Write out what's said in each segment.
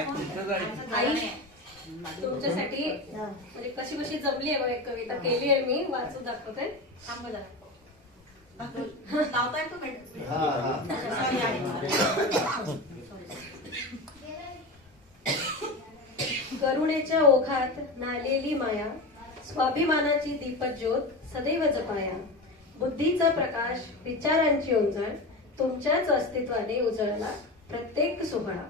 आई तुमच्यासाठी म्हणजे कशी कशी जमली आहे एक कविता केली आहे मी, वाचून दाखवते. थांब जरा. लावताय तो करुणेच्या ओघात नालेली माया, स्वाभिमानाची दीपज्योत सदैव जपाया. बुद्धीचा प्रकाश, विचारांची उंजळ, तुमच्याच अस्तित्वाने उजळला प्रत्येक सोहळा.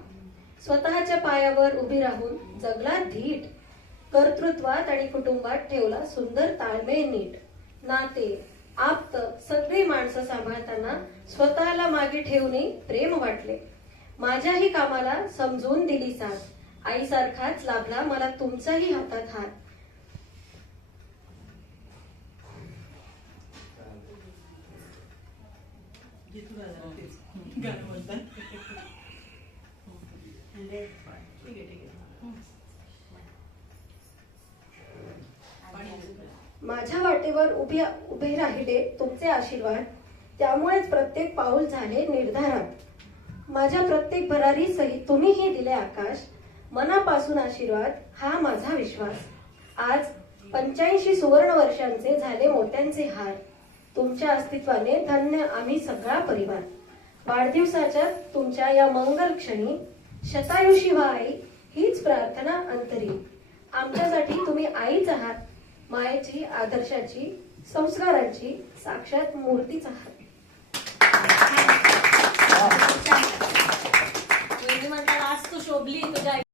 स्वतःच्या पायावर उभी राहून जगला धीट, कर्तृत्वात आणि कुटुंबात ठेवला सुंदर ताळमेळ नीट. नाते आप्त सगळी माणसं सांभाळताना स्वतःला मागे ठेवूनही प्रेम वाटले. माझ्याही कामाला समजून दिली साथ, आईसारखाच लाभला मला तुमचाही हातात हात. माझ्या वाटेवर उभे राहिले तुमचे आशीर्वाद, त्यामुळेच प्रत्येक पाऊल झाले निर्धारात. माझ्या प्रत्येक भरारी सहित तुम्हीही दिले आकाश, मनापासून आशीर्वाद हा माझा विश्वास. आज 85 सुवर्ण वर्षांचे झाले मोत्यांचे हार, तुमच्या अस्तित्वाने धन्य आम्ही सगळा परिवार. वाढदिवसाच्या तुमच्या या मंगल क्षणी शतायुषी व्हा आई, हीच प्रार्थना अंतरी. आमच्यासाठी तुम्ही आईच आहात, मायेची, आदर्शाची, संस्कारांची साक्षात मूर्तीच आहात. म्हणतात आज तू शोभली तुझ्या